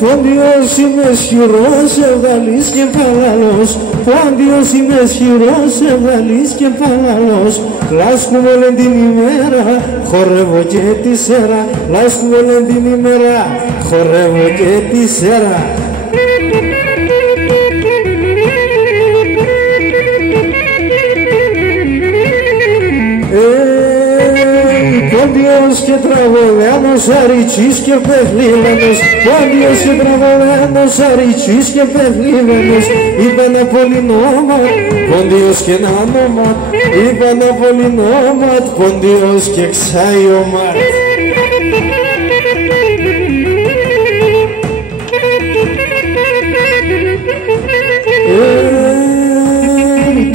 Πόντιος είμαι ισχυρός, ευγαλής και παλαλός. Πόντιος είμαι ισχυρός, ευγαλής και παλαλός. Λάσκουμε όλη την ημέρα, χορεύω και τη σέρα. Λάσκουμε όλη την ημέρα, χορεύω και τη σέρα. Πόντιος και τραγωμένος, αριτσής και πεθλίμενος. Πόντιος και τραγωμένος, αριτσής και πεθλίμενος. Είπα ένα πολυνόμα, πόντιος και ένα όνομα. Είπα ένα πολυνόμα, πόντιος και ξάιωμα.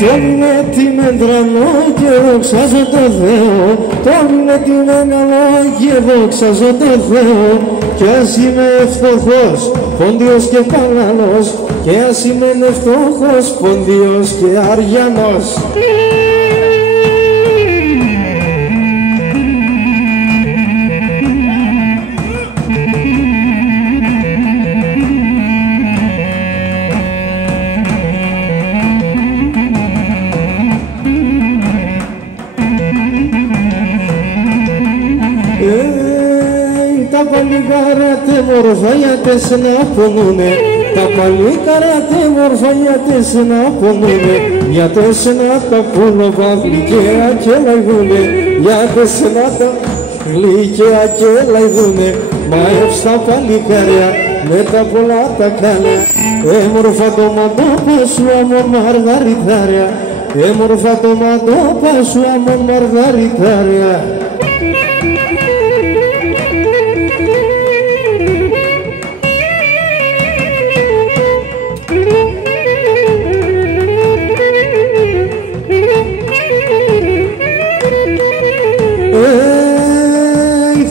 Τον με τι με τρανώ και δοξάζω το Θεό. Τον με τι με καλό και δοξάζω το Θεό. Κι ας είμαι φτωχός, πόντιος και παλαλός. Κι ας είμαι φτωχός, πόντιος και αριανός. Τα παλικάρια τε μορφαγιάτες να πονούνε. Τα παλικάρια τε μορφαγιάτες να πονούνε. Γιατί σε να τα πουλο γλυκαία και λαϊδούνε. Γιατί σε να τα γλυκαία και λαϊδούνε. Μα εύστα παλικάρια με τα πολλά τα κάλια. Έμορφα το μαντόπα σου αμον μαργαριτάρια. Έμορφα το μαντόπα σου αμον μαργαριτάρια.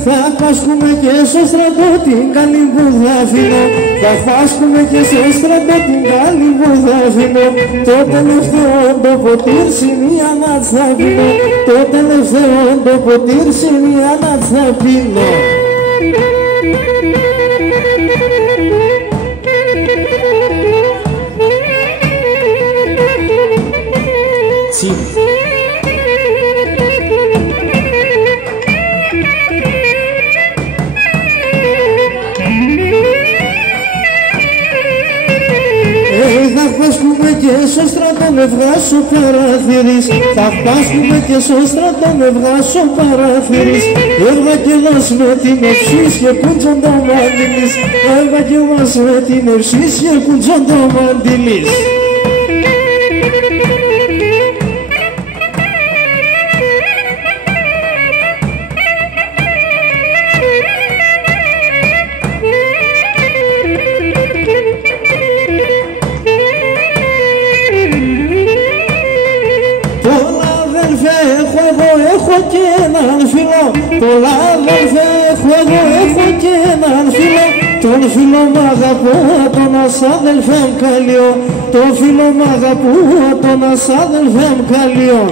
Θα πάσχουμε και στο στρατό την καλή Βουδάφινο. Θα πάσχουμε και στο στρατό την καλή Βουδάφινο. Το τελευταίο το ποτήρ μία να τσαπίνω. Το τελευταίο το ποτήρ μία να τσαπίνω. Θα πάσχουμε και στο στρατό με βγάσω παραθύρις. Θα πάσχουμε και στο στρατό με βγάσω παραθύρις. Ευαγγελός με την ευσύς και κούντζον το μαντιλής. Ευαγγελός με την ευσύς και κούντζον το μαντιλής. Έχω και έναν φίλο, πολλά αδελφέ έχω εγώ, έχω και έναν φίλο. Τον φίλο μ' αγαπώ, τον ασάδελφε μ' καλιό. Τον φίλο μ' αγαπώ, τον ασάδελφε μ' καλιό.